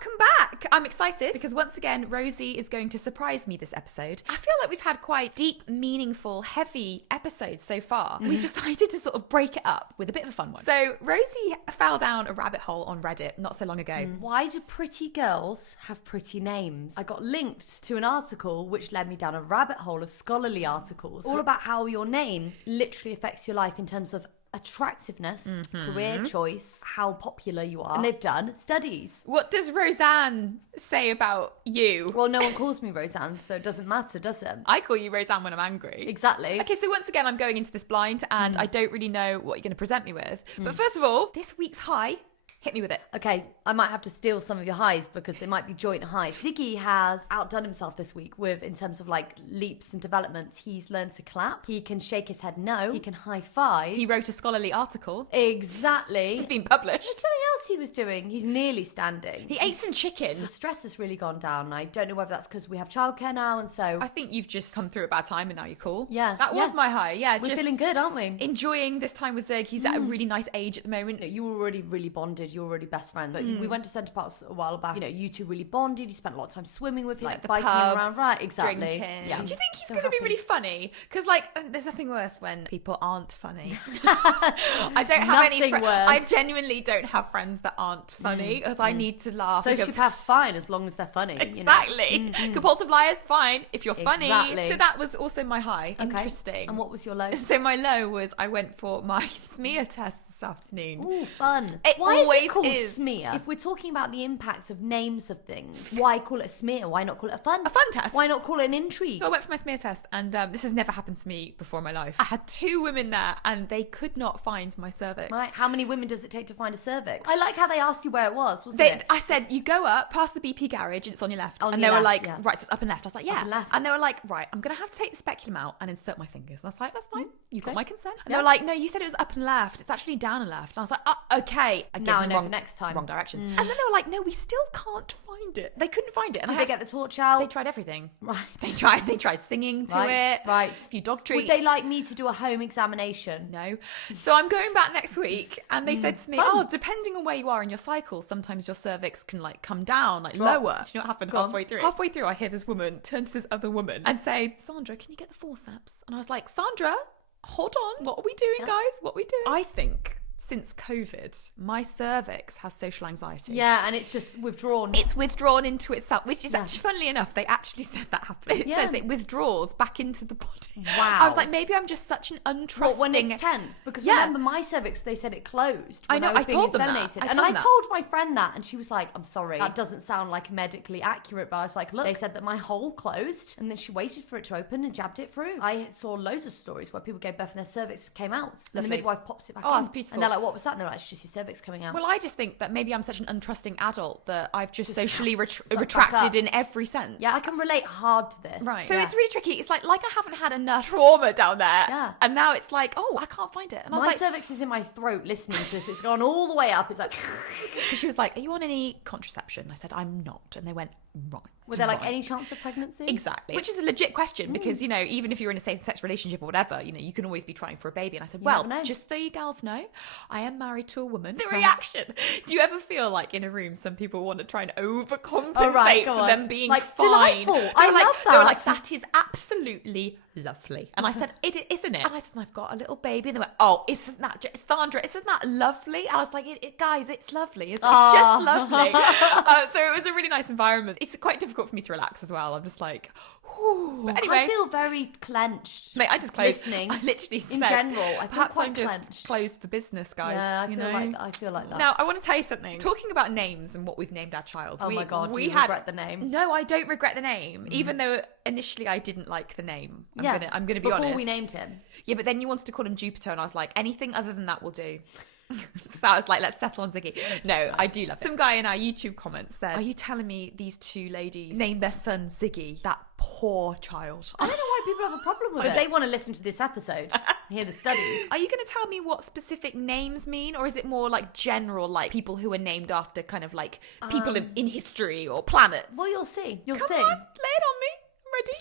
welcome back. I'm excited because once again, Rosie is going to surprise me this episode. I feel like we've had quite deep, meaningful, heavy episodes so far. We've decided to sort of break it up with a bit of a fun one. So Rosie fell down a rabbit hole on Reddit not so long ago. Why do pretty girls have pretty names? I got linked to an article which led me down a rabbit hole of scholarly articles all about how your name literally affects your life in terms of attractiveness, career choice, how popular you are. And they've done studies. What does Roseanne say about you? Well, no one calls me Roseanne, so it doesn't matter, does it? I call you Roseanne when I'm angry. Exactly. Okay, so once again, I'm going into this blind and I don't really know what you're going to present me with. But first of all, this week's high, hit me with it. Okay, I might have to steal some of your highs because they might be joint highs. Ziggy has outdone himself this week with, in terms of like leaps and developments. He's learned to clap. He can shake his head no. He can high five. He wrote a scholarly article. Exactly. It's been published. There's something else he was doing. He's nearly standing. He ate some chicken. The stress has really gone down. I don't know whether that's because we have childcare now, and so I think you've just come through a bad time and now you're cool. Yeah. That was my high. Yeah, we're just feeling good, aren't we? enjoying this time with Zig. He's at a really nice age at the moment. You were already really bonded. You were already best friends. We went to Centre Parks a while back. You know, you two really bonded. You spent a lot of time swimming with him, Like the biking pub, around. Right, exactly. Drinking. Yeah. Do you think he's So going to be happy. really funny? Because there's nothing worse when people aren't funny. I don't have any Nothing friends. worse. I genuinely don't have friends that aren't funny because I need to laugh. because- Sociopath's fine as long as they're funny. Exactly. Compulsive liars, fine if you're funny. Exactly. So that was also my high. Okay. Interesting. And what was your low? So my low was I went for my smear test this afternoon. Ooh, fun. It Why is always it called is. smear? If we're talking about the impact of names of things, why call it a smear? Why not call it a fun? A fun test. Why not call it an intrigue? So I went for my smear test, and this has never happened to me before in my life. I had 2 women there, and they could not find my cervix. Right. How many women does it take to find a cervix? I like how they asked you where it was, wasn't it? I said, you go up past the BP garage and it's on your left. On and your they were left, like, yeah. right, so it's up and left. I was like, yeah. and left. And they were like, right, I'm going to have to take the speculum out and insert my fingers. And I was like, that's fine. You've got Okay. my consent. And Yeah. they were like, no, you said it was up and left. It's actually down and left. And I was like, oh, okay. I gave Now I them know for next time. Wrong directions. And then they were like, no, we still can't find it. They couldn't find it. And Did I they get the torch out? They tried everything. Right. They tried singing to it. Right. A few dog treats. Would they like me to do a home examination? No. So I'm going back next week and they said to me, fun. oh, depending on where you are in your cycle, sometimes your cervix can like come down, like Drops. lower. Do you know what happened Go on. halfway through? Halfway through, I hear this woman turn to this other woman and say, Sandra, can you get the forceps? And I was like, Sandra, hold on. What are we doing, guys? What are we doing? I think since COVID, my cervix has social anxiety. Yeah, and it's just withdrawn. It's withdrawn into itself, which is actually, funnily enough, they actually said that happened. It Yeah. says it withdraws back into the body. Wow. I was like, maybe I'm just such an untrusting... When it's tense, because Yeah. remember my cervix, they said it closed. I when know, was I being told them that. inseminated. I And told I them that. told my friend that, and she was like, "I'm sorry, that doesn't sound like medically accurate." But I was like, "Look, they said that my hole closed, and then she waited for it to open and jabbed it through." I saw loads of stories where people gave birth and their cervix came out, and the Lovely. midwife pops it back Oh, in. that's beautiful. And they're like, "What was that?" And they're like, "It's just your cervix coming out." Well, I just think that maybe I'm such an untrusting adult that I've just socially sucked back retracted up. in every sense. Yeah, I can relate hard to this. Right. So Yeah. it's really tricky. It's like I haven't had enough trauma down there. Yeah. And now it's like, oh, I can't find it. And I My was like, cervix is in my throat listening to this. It's gone all the way up. It's like, she was like, are you on any contraception? I said, I'm not. And they went, right. were there like right. any chance of pregnancy? Exactly. Which is a legit question because, you know, even if you're in a same-sex relationship or whatever, you know, you can always be trying for a baby. And I said, well, never know. just so you girls know, I am married to a woman. The reaction. Do you ever feel like in a room some people want to try and overcompensate Oh, right, go for on. them being Like, fine? delightful. They were I like, love They were that. like, that is absolutely lovely. And I said, isn't it? And I said, I've got a little baby. And they went, oh, isn't that, Sandra, isn't that lovely? And I was like, guys, it's lovely. It's just lovely. So it was a really nice environment. It's quite difficult for me to relax as well. I'm just like, whew. But anyway. I feel very clenched. Mate, I just closed. Listening. I literally said, in general, I feel perhaps quite I'm just clenched. closed for business, guys. Yeah, you I feel like that. Now, I want to tell you something. Talking about names and what we've named our child. Oh my God, do you regret the name? No, I don't regret the name, even though initially I didn't like the name. I'm gonna be honest. Before we named him. Yeah, but then you wanted to call him Jupiter, and I was like, anything other than that will do. So I was like, let's settle on Ziggy. No, I do love it. Some guy in our YouTube comments said, are you telling me these 2 ladies named their son Ziggy? That poor child. I don't know why people have a problem with it. They want to listen to this episode and hear the studies. Are you going to tell me what specific names mean, or is it more like general, like people who are named after kind of like people in history or planets? Well, you'll see. You'll Come see. on, lay it on me. I'm ready.